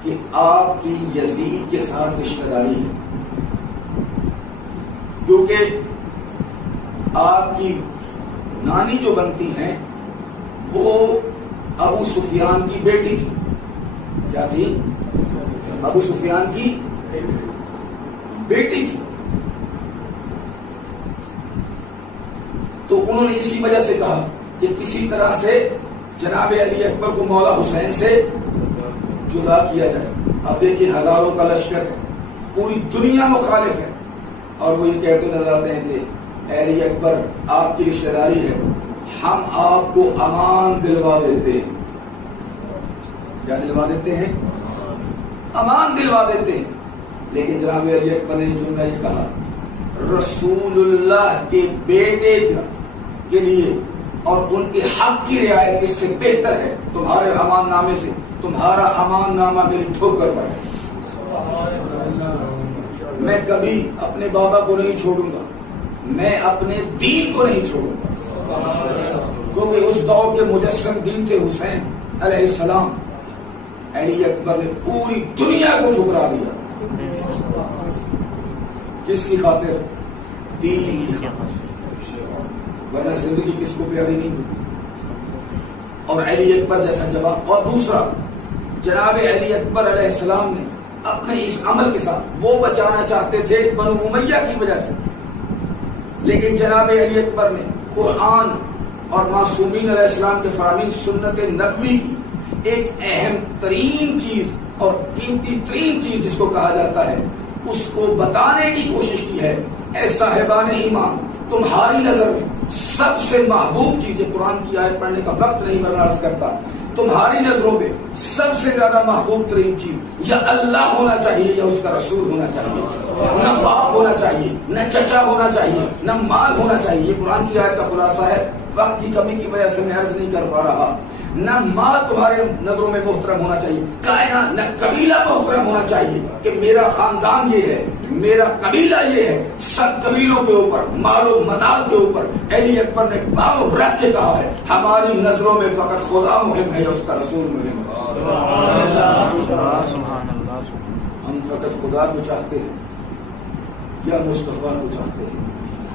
کہ آپ کی یزید کے ساتھ رشتہ داری ہے، کیونکہ آپ کی نانی جو بنتی ہیں وہ ابو سفیان کی بیٹی تھی. کیا تھی؟ ابو سفیان کی بیٹی تھی. تو انہوں نے اسی وجہ سے کہا کہ کسی طرح سے جناب علی اکبر کو مولا حسین سے جدا کیا جائے. اب دیکھیے ہزاروں کا لشکر ہے، پوری دنیا مخالف ہے، اور وہ یہ کہتے نظر آتے ہیں کہ علی اکبر آپ کی رشتہ داری ہے، ہم آپ کو امان دلوا دیتے ہیں. کیا دلوا دیتے ہیں؟ امان دلوا دیتے ہیں. لیکن جناب علی اکبر نے جملہ یہ کہا، رسول اللہ کے بیٹے کے لیے اور ان کے حق کی رعایت اس سے بہتر ہے تمہارے امان نامے سے تمہارا امان نامہ میری ٹھوکر پر ہے. میں کبھی اپنے بابا کو نہیں چھوڑوں گا, میں اپنے دین کو نہیں چھوڑوں گا, کیونکہ اس دور کے مجسم دین تھے حسین علیہ السلام. علی اکبر نے پوری دنیا کو ٹھکرا دیا. کس کی خاطر؟ دین کی خاطر. ورنہ زندگی کس کو پیاری نہیں ہوتی. اور علی اکبر جیسا جواب. اور دوسرا, جناب علی اکبر علیہ السلام نے اپنے اس عمل کے ساتھ وہ بچانا چاہتے تھے بنو امیہ کی وجہ سے, لیکن جناب علی اکبر نے قرآن اور معصومین علیہ السلام کے فرامین سنت نبوی کی ایک اہم ترین چیز اور قیمتی ترین چیز جس کو کہا جاتا ہے اس کو بتانے کی کوشش کی ہے. اے صاحبان ایمان, تمہاری نظر میں سب سے محبوب چیز, قرآن کی آیت پڑھنے کا وقت نہیں بنا عرض کرتا, تمہاری نظروں میں سب سے زیادہ محبوب ترین چیز یا اللہ ہونا چاہیے یا اس کا رسول ہونا چاہیے. نہ باپ ہونا چاہیے, نہ چچا ہونا چاہیے, نہ مال ہونا چاہیے. یہ قرآن کی آیت کا خلاصہ ہے. وقت کی کمی کی وجہ سے میں عرض نہیں کر پا رہا. نہ مال تمہارے نظروں میں محترم ہونا چاہیے, کائنات نہ قبیلہ محترم ہونا چاہیے کہ میرا خاندان یہ ہے, میرا قبیلہ یہ ہے. سب قبیلوں کے اوپر, مال و متاع کے اوپر علی اکبر نے پاؤں رکھ کے کہا ہے ہماری نظروں میں فقط خدا مہم ہے یا اس کا رسول مہم ہے. ہم فقط خدا کو چاہتے ہیں یا مصطفیٰ کو چاہتے ہیں.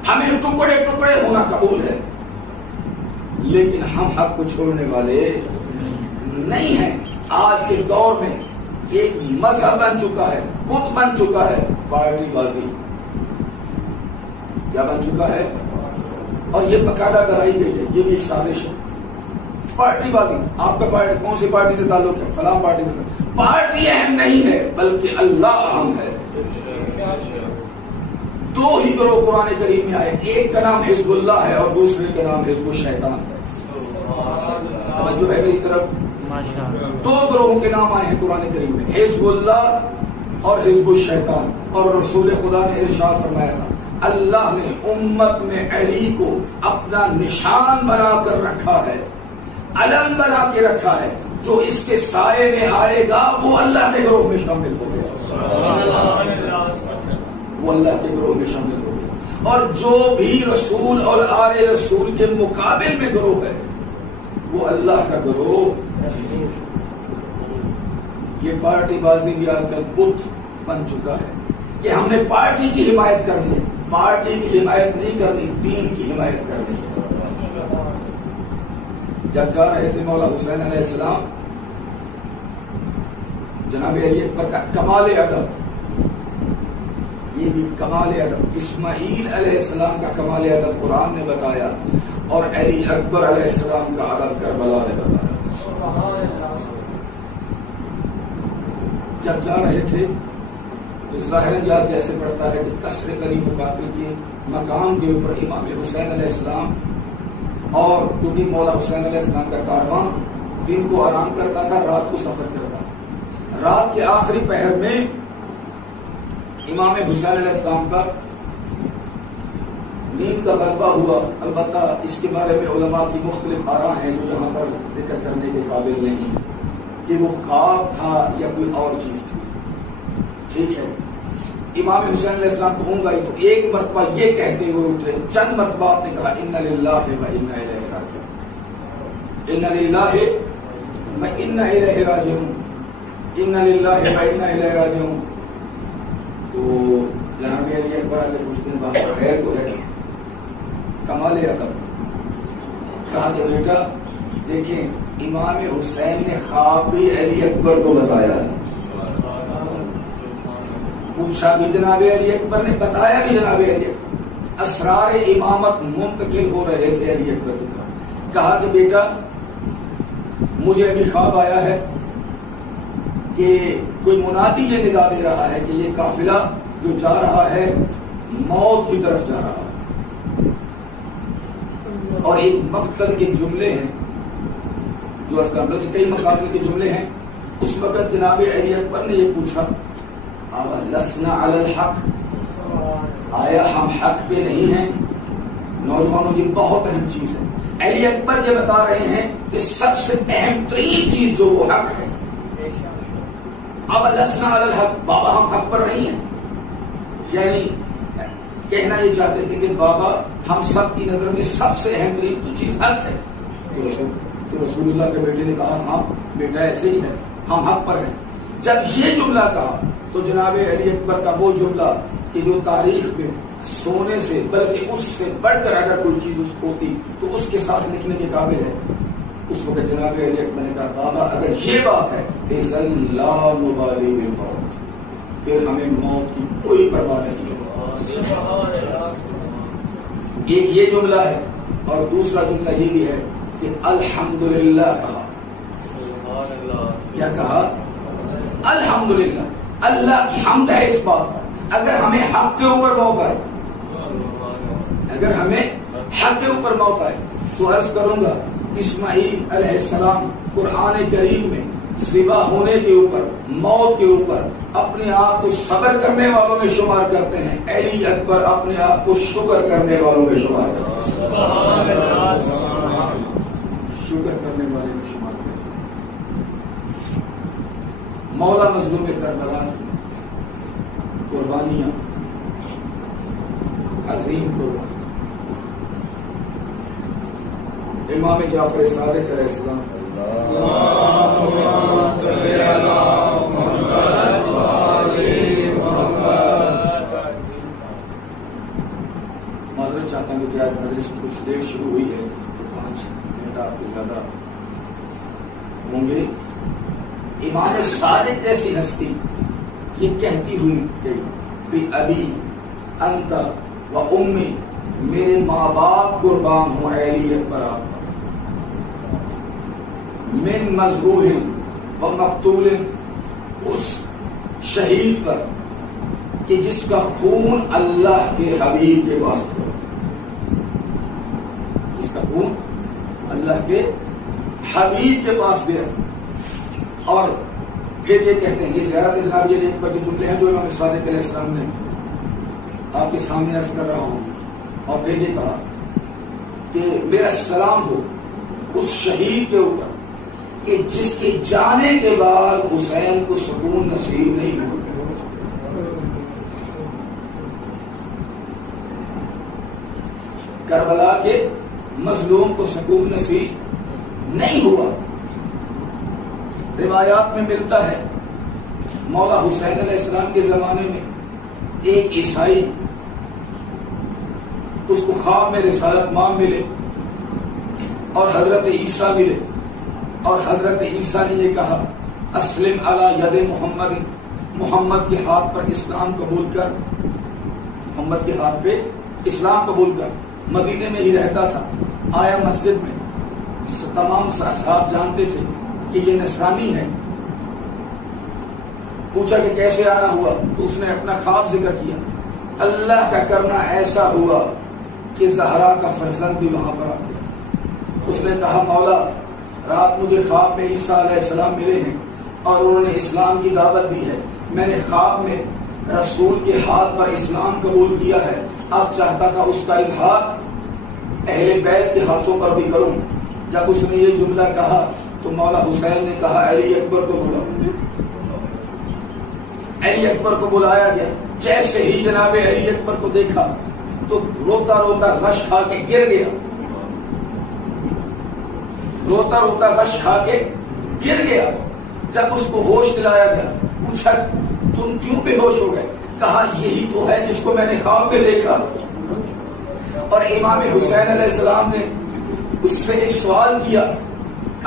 ہمیں ٹکڑے ٹکڑے ہونا قبول ہے, لیکن ہم حق کو چھوڑنے والے نہیں ہیں. آج کے دور میں ایک مذہب بن چکا ہے, بت بن چکا ہے پارٹی بازی. کیا بن چکا ہے؟ اور یہ باقاعدہ کرائی گئی ہے, یہ بھی ایک سازش ہے. پارٹی بازی. آپ کا پارٹی کون سی پارٹی سے تعلق ہے؟ فلاں پارٹی سے. پارٹی اہم نہیں ہے بلکہ اللہ اہم ہے. دو ہی گروہ قرآن کریم میں آئے, ایک کا نام حزب اللہ ہے اور دوسرے کا نام حزب الشیطان ہے. توجہ ہے میری طرف. دو گروہوں کے نام آئے ہیں قرآن کریم میں, حزب اللہ اور حزب الشیطان. اور رسول خدا نے ارشاد فرمایا تھا اللہ نے امت میں علی کو اپنا نشان بنا کر رکھا ہے, علم بنا کے رکھا ہے. جو اس کے سائے میں آئے گا وہ اللہ کے گروہ میں شامل ہو گیا, وہ اللہ کے گروہ میں شامل ہو گیا. اور جو بھی رسول اور آل رسول کے مقابل میں گروہ ہے وہ اللہ کا گروہ. یہ پارٹی بازی بھی آج کل بت بن چکا ہے کہ ہم نے پارٹی کی حمایت کرنی ہے. پارٹی کی حمایت نہیں کرنی, دین کی حمایت کرنی. جب جا رہے تھے مولا حسین علیہ السلام, جناب علی اکبر کا کمال ادب, یہ بھی کمال ادب. اسماعیل علیہ السلام کا کمال ادب قرآن نے بتایا اور علی اکبر علیہ السلام کا ادب کربلا نے بتایا. جب جا رہے تھے تو ظاہر یاد جیسے پڑتا ہے کہ قصر بنی مقاتل کے مقام کے اوپر امام حسین علیہ السلام, اور کیونکہ مولا حسین علیہ السلام کا کارواں دن کو آرام کرتا تھا, رات کو سفر کرتا تھا. رات کے آخری پہر میں امام حسین علیہ السلام کا نیند کا غلبہ ہوا. البتہ اس کے بارے میں علماء کی مختلف آراء ہیں جو یہاں پر ذکر کرنے کے قابل نہیں کہ وہ خواب تھا یا کوئی اور چیز تھی. ٹھیک ہے, امام حسین علیہ السلام کو اونگ آئی تو ایک مرتبہ یہ کہتے ہوئے اٹھے, چند مرتبہ آپ نے کہا انا للہ و انا الیہ راجعون, انا للہ و انا الیہ راجعون, انا للہ و انا الیہ راجعون. تو جناب علی اکبر آگے پوچھتے ہیں بات خیر کو ہے, کمال ادب. کہا کہ بیٹا دیکھیں امام حسین نے خواب بھی علی اکبر کو بتایا ہے. پوچھا بھی جناب علی اکبر نے, بتایا بھی جناب علی اکبر. اسرار امامت منتقل ہو رہے تھے علی اکبر کی طرف. کہا کہ بیٹا مجھے ابھی خواب آیا ہے کہ کوئی منادی یہ ندا دے رہا ہے کہ یہ قافلہ جو جا رہا ہے موت کی طرف جا رہا ہے. اور ایک مقتل کے جملے ہیں جو کئی مقاتل کے جملے ہیں. اس وقت جناب علی اکبر نے یہ پوچھا لسنا علی الحق, آیا ہم حق پہ نہیں ہیں؟ نوجوانوں کی بہت اہم چیز ہے. علی اکبر یہ بتا رہے ہیں کہ سب سے اہم ترین چیز جو وہ حق ہے اب لسنا علی الحق، بابا ہم حق پر نہیں ہیں. یعنی کہنا یہ چاہتے تھے کہ بابا ہم سب کی نظر میں سب سے اہم ترین تو چیز حق ہے. تو رسول اللہ کے بیٹے نے کہا ہاں بیٹا ایسے ہی ہے، ہم حق پر ہیں. جب یہ جملہ کہا تو جناب علی اکبر کا وہ جملہ کہ جو تاریخ میں سونے سے بلکہ اس سے بڑھ کر اگر کوئی چیز اس ہوتی تو اس کے ساتھ لکھنے کے قابل ہے. اس وقت جناب علی اکبر نے کہا بابا اگر یہ بات ہے لا مبالی بالموت، پھر ہمیں موت کی کوئی پرواہ نہیں. ایک یہ جملہ ہے اور دوسرا جملہ یہ بھی ہے کہ الحمدللہ کہا. کیا کہا؟ الحمدللہ، اللہ کی حمد ہے اس بات پر اگر ہمیں حق کے اوپر موت آئے، اگر ہمیں حق کے اوپر موت آئے. تو عرض کروں گا اسماعیل علیہ السلام قرآن کریم میں ذبح ہونے کے اوپر، موت کے اوپر اپنے آپ کو صبر کرنے والوں میں شمار کرتے ہیں. علی اکبر اپنے آپ کو شکر کرنے والوں میں شمار کرتے ہیں. شکر کرنے والے میں شمار کرتے ہیں. مولا مظلوم کربلا کی قربانیاں عظیم قربانی. امام جعفر صادق علیہ السلام معذرت چاہتا ہوں کہ آج مجلس کچھ دیر شروع ہوئی ہے تو 5 منٹ آپ کے زیادہ ہوں گے. امام صادق جیسی ہستی یہ کہتی ہوئی گئی کہ ابی انت و امی، میرے ماں باپ قربان ہوں علی اکبر آپ من مذبوح و مقتول، اس شہید پر کہ جس کا خون اللہ کے حبیب کے پاس گیا، جس کا خون اللہ کے حبیب کے پاس گیا. اور پھر یہ کہتے ہیں یہ زیارت جناب علی اکبر کے جملے ہیں جو امام صادق علیہ السلام نے آپ کے سامنے عرض کر رہا ہوں. اور پھر یہ کہا کہ میرا سلام ہو اس شہید کے اوپر کہ جس کے جانے کے بعد حسین کو سکون نصیب نہیں ہوا. کربلا کے مظلوم کو سکون نصیب نہیں ہوا. روایات میں ملتا ہے مولا حسین علیہ السلام کے زمانے میں ایک عیسائی اس کو خواب میں رسالت مام ملے اور حضرت عیسیٰ ملے اور حضرت عیسیٰ نے یہ کہا اسلم علی ید محمد، محمد کے ہاتھ پر اسلام قبول کر، محمد کے ہاتھ پہ اسلام قبول کر. مدینے میں ہی رہتا تھا. آیا مسجد میں، تمام اصحاب جانتے تھے کہ یہ نصرانی ہے. پوچھا کہ کیسے آنا ہوا تو اس نے اپنا خواب ذکر کیا. اللہ کا کرنا ایسا ہوا کہ زہرا کا فرزند بھی وہاں پر آ گیا. اس نے کہا مولا رات مجھے خواب میں عیسیٰ علیہ السلام ملے ہیں اور انہوں نے اسلام کی دعوت دی ہے. میں نے خواب میں رسول کے ہاتھ پر اسلام قبول کیا ہے. اب چاہتا تھا اس کا اظہار اہل بیت کے ہاتھوں پر بھی کروں. جب اس نے یہ جملہ کہا تو مولا حسین نے کہا علی اکبر کو بلاؤ. علی اکبر کو بلایا گیا. جیسے ہی جناب علی اکبر کو دیکھا تو روتا روتا غش کھا کے گر گیا. روتا روتا غش کھا کے گر گیا. جب اس کو ہوش دلایا گیا پوچھا تم کیوں بے ہوش ہو گئے؟ کہا یہی تو ہے جس کو میں نے خواب میں دیکھا. اور امام حسین علیہ السلام نے اس سے ایک سوال کیا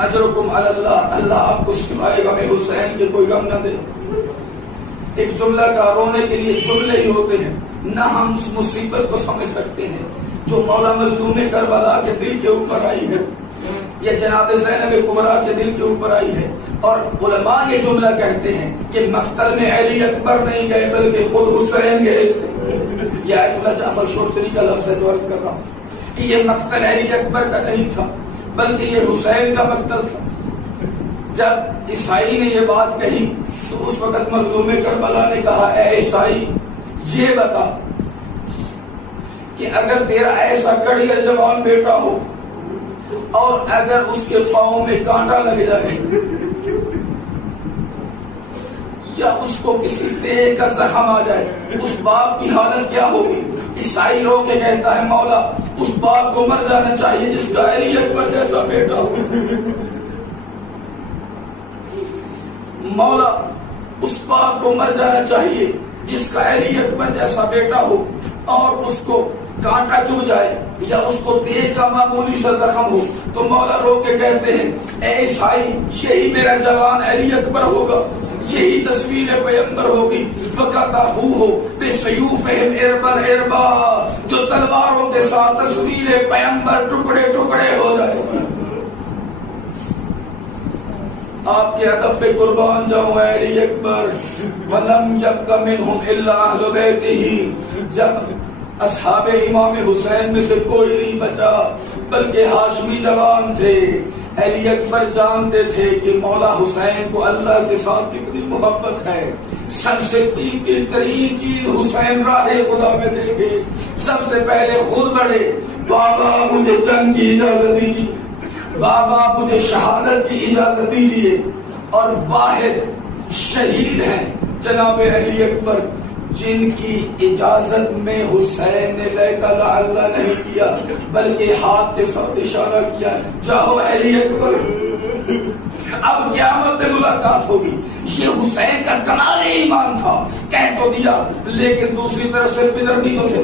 اجرکم علی اللہ، اللہ آپ کو سکھائے گا میں حسین کے کوئی غم نہ دے. ایک جملہ کا رونے کے لیے جملے ہی ہوتے ہیں. نہ ہم اس مصیبت کو سمجھ سکتے ہیں جو مولا مظلوم کربلا کے دل کے اوپر آئی ہے یا جناب زینب کبریٰ کے دل کے اوپر آئی ہے. اور علماء یہ جملہ کہتے ہیں کہ مقتل میں علی اکبر نہیں گئے بلکہ خود حسین گئے تھے. یہ آیت اللہ جعفر شوشتری کا لفظ ہے جو عرض کر رہا ہوں کہ یہ مقتل علی اکبر کا نہیں تھا بلکہ یہ حسین کا مقتل تھا. جب عیسائی نے یہ بات کہی تو اس وقت مظلوم کربلا نے کہا اے عیسائی یہ بتا کہ اگر تیرا ایسا کڑیا جوان بیٹا ہو اور اگر اس کے پاؤں میں کانٹا لگ جائے یا اس کو کسی تیغ کا زخم آ جائے، اس باپ کی حالت کیا ہوگی؟ عیسائی رو کے کہتا ہے مولا اس باپ کو مر جانا چاہیے جس کا علی اکبر جیسا بیٹا ہو، مولا اس باپ کو مر جانا چاہیے جس کا علی اکبر جیسا بیٹا ہو اور اس کو کانٹا چبھ جائے یا اس کو تیغ کا معمولی سا زخم ہو تو مولا رو کے کہتے ہیں اے عیسائی یہی میرا جوان علی اکبر ہوگا، یہی تصویر پیغمبر ہوگی، فَقَطَعُوهُ بِسَيُوفِهِمْ عِرْبًا عِرْبًا، جو تلواروں کے ساتھ تصویر پیغمبر ٹکڑے ٹکڑے ہو جائے گی۔ آپ کے ادب پہ قربان جاؤں علی اکبر، وَلَمْ يَبْقَ مِنْهُمْ إِلَّا أَهْلُ بَيْتِهِ، جب اصحاب امام حسین میں سے کوئی نہیں بچا بلکہ ہاشمی جوان تھے۔ علی اکبر جانتے تھے کہ مولا حسین کو اللہ کے ساتھ کتنی محبت ہے، سب سے قیمتی ترین چیز حسین راہ خدا میں دیں گے، سب سے پہلے خود بڑھے، بابا مجھے جنگ کی اجازت دیجیے، بابا مجھے شہادت کی اجازت دیجیے، اور واحد شہید ہیں جناب علی اکبر جن کی اجازت میں حسین نے لیتا اللہ نہیں کیا بلکہ ہاتھ کے ساتھ اشارہ کیا، جاؤ علی اکبر اب قیامت میں ملاقات ہوگی۔ یہ حسین کا کمال ایمان تھا، کہہ تو دیا لیکن دوسری طرف سے پدر بھی تو تھے،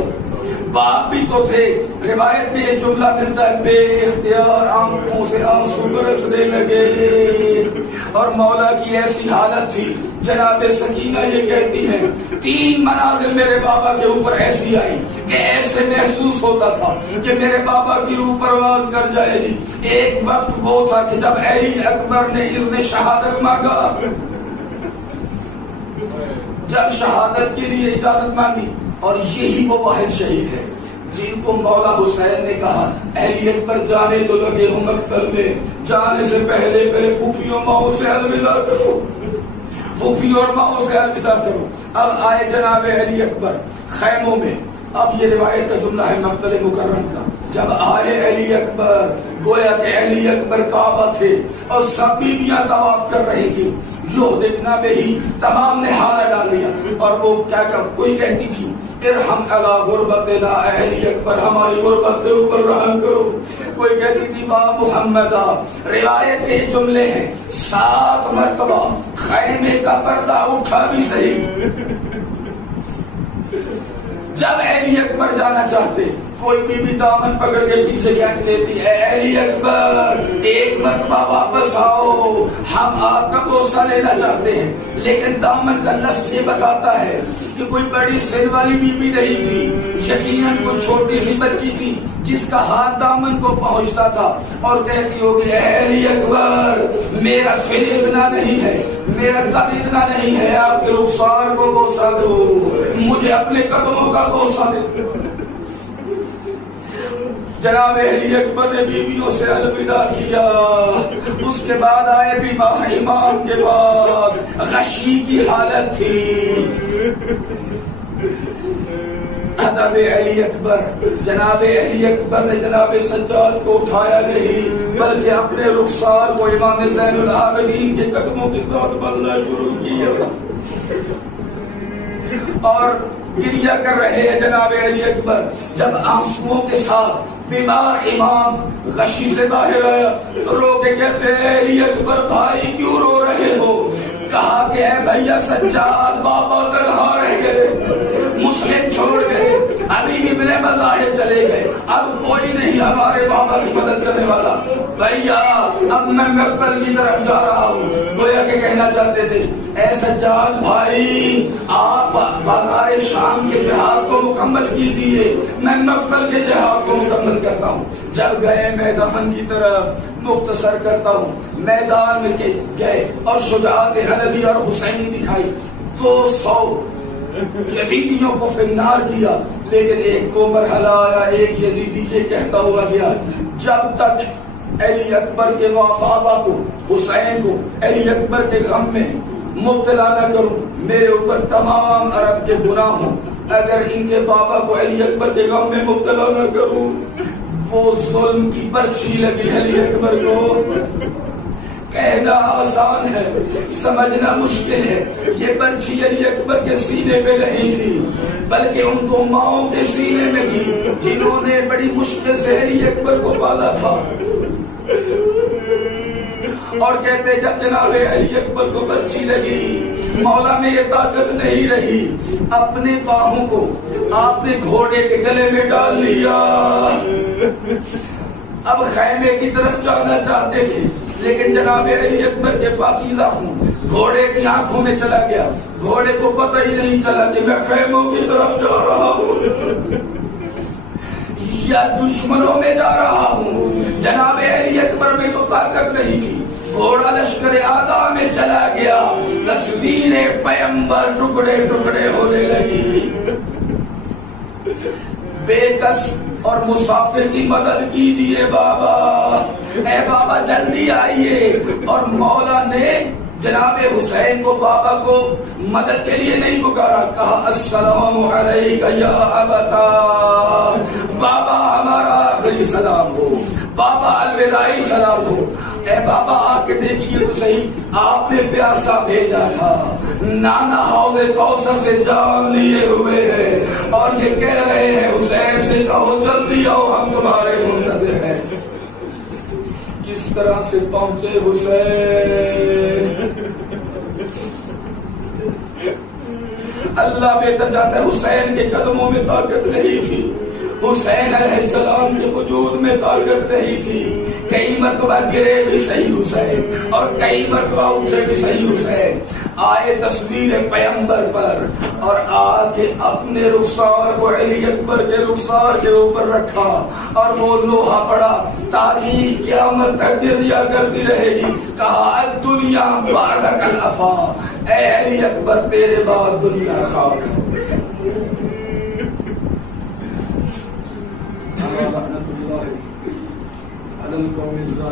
باپ بھی تو تھے۔ روایت میں یہ جملہ ملتا ہے بے اختیار آنکھوں سے آنسو برسنے لگے، اور مولا کی ایسی حالت تھی، جناب سکینہ یہ کہتی ہے 3 منازل میرے بابا کے اوپر ایسی آئی کہ ایسے محسوس ہوتا تھا کہ میرے بابا کی روح پرواز کر جائے گی۔ ایک وقت وہ تھا کہ جب علی اکبر نے اذن شہادت مانگا، جب شہادت کے لیے اجازت مانگی، اور یہی وہ واحد شہید ہے جن کو مولا حسین نے کہا علی اکبر جانے تو لگے ہوں مقتل میں، جانے سے پہلے پھوپھیوں ماؤں سے الوداع کرو، پھوپھیوں اور ماؤں سے الوداع کرو۔ اب آئے جناب علی اکبر خیموں میں، اب یہ روایت کا جملہ ہے مقتل مکرم کا، جب آئے علی اکبر گویا کہ علی اکبر کعبہ تھے اور سب بیویاں طواف کر رہی تھی، یوں دیکھنا میں ہی تمام نے حالہ ڈال لیا، اور وہ کیا کوئی کہتی تھی ارحم علی غربتنا علی اکبر، ہماری غربت کے اوپر رحم کرو، کوئی کہتی تھی با محمدہ۔ روایت کے جملے ہیں 7 مرتبہ خیمے کا پردہ اٹھا بھی صحیح، جب علی اکبر جانا چاہتے کوئی بھی دامن پکڑ کے پیچھے کھینچ لیتی، اے علی اکبر ایک مرتبہ واپس آؤ، ہم آپ کا بوسہ لینا چاہتے ہیں۔ لیکن دامن کا لفظ یہ بتاتا ہے کہ کوئی بڑی سن والی بیوی نہیں تھی، یقیناً کوئی چھوٹی سی بچی تھی جس کا ہاتھ دامن کو پہنچتا تھا اور کہتی ہوگی اے علی اکبر میرا سن اتنا نہیں ہے، میرا قد اتنا نہیں ہے، آپ کے رخسار کو بوسہ دو، مجھے اپنے قدموں کا بوسہ دے۔ جناب علی اکبر نے بیویوں سے الوداع کیا، اس کے بعد آئے بھی امام کے پاس، غشی کی حالت تھی۔ ادب علی اکبر، جناب علی اکبر نے جناب سجاد کو اٹھایا نہیں بلکہ اپنے رخسار کو امام زین العابدین کے قدموں کے ساتھ ملنا شروع کیا اور گریہ کر رہے ہیں جناب علی اکبر۔ جب آنسوؤں کے ساتھ بیمار امام غشی سے باہر آیا تو رو کے کہتے ہیں علی اکبر بھائی کیوں رو رہے ہو؟ کہا کہ اے بھیا سجاد بابا تنہا رہ گئے، مسلم چھوڑ گئے، ابھی ابن مظاہر چلے گئے، اب کوئی نہیں ہمارے بابا کی مدد کرنے والا، بھیا اب میں مقتل کی طرف جا رہا ہوں۔ گویا کہ کہنا چاہتے تھے اے سجاد بھائی آپ بازار شام کے جہاد کو مکمل کیجیے، میں مقتل کے جہاد کو مکمل کرتا ہوں۔ جب گئے میدان کی طرف، مختصر کرتا ہوں، میدان میں گئے اور شجاعت علوی اور حسینی دکھائی، 200 یزیدیوں کو فنار کیا، لیکن ایک کو مرحلہ آیا، ایک یزیدی یہ کہتا ہوا گیا جب تک علی اکبر کے بابا کو حسین کو علی اکبر کے غم میں مبتلا نہ کروں میرے اوپر تمام عرب کے گناہ ہوں، اگر ان کے بابا کو علی اکبر کے غم میں مبتلا نہ کروں۔ وہ ظلم کی پرچھی لگی علی اکبر کو، کہنا آسان ہے سمجھنا مشکل ہے. یہ برچھی علی اکبر کے سینے پہ نہیں تھی بلکہ ان دو ماؤں کے سینے میں تھی جنہوں نے بڑی مشکل سے علی اکبر کو پالا تھا. اور کہتے جب جناب علی اکبر کو برچھی لگی مولا میں یہ طاقت نہیں رہی, اپنے باہوں کو آپ نے گھوڑے کے گلے میں ڈال لیا. اب خیمے کی طرف جانا چاہتے تھے لیکن جناب علی اکبر کے پاکیزہ خون گھوڑے کی آنکھوں میں چلا گیا. گھوڑے کو پتہ ہی نہیں چلا کہ میں خیموں کی طرف جا رہا ہوں یا دشمنوں میں جا رہا ہوں. جناب علی اکبر میں تو طاقت نہیں تھی, گھوڑا لشکر آدھا میں چلا گیا. تصویر پیمبر ٹکڑے ٹکڑے ہونے لگی. بے کس اور مسافر کی مدد کیجئے بابا, اے بابا جلدی آئیے. اور مولا نے جناب حسین کو بابا کو مدد کے لیے نہیں پکارا, کہا السلام علیکہ یا ابتا, بابا ہمارا آخری سلام ہو, بابا الوداعی سلام ہو. اے بابا آ کے دیکھیے تو صحیح, آپ نے پیاسا بھیجا تھا, نانا حوض کوثر سے جام لیے ہوئے ہیں اور یہ کہہ رہے ہیں حسین سے کہو جلدی آؤ ہم تمہارے منتظر ہیں. کس طرح سے پہنچے حسین, اللہ بہتر جانتا ہے. حسین کے قدموں میں طاقت نہیں تھی, حسین علیہ السلام کے وجود میں طاقت نہیں تھی. کئی مرتبہ گرے بھی صحیح حسین اور کئی مرتبہ اٹھے بھی صحیح حسین. آئے تصویر پیمبر پر اور آ کے اپنے رخسار کو علی اکبر کے رخسار کے اوپر رکھا اور وہ لوہا پڑا. تاریخ قیامت تک گریا کرتی رہے گی. کہا الدنیا بعدک الافا, اے علی اکبر تیرے بعد دنیا خاک ہے. لعنت اللہ علی القوم الظالمین.